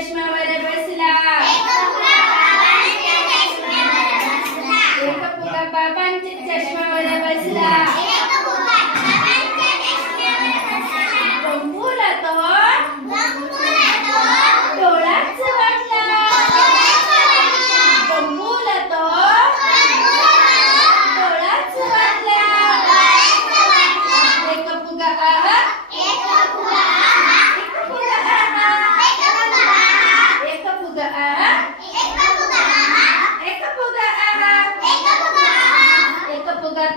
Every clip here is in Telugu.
چشمه ور بسلا ایک پوگا بابا چشمه ور بسلا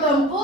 कंपोज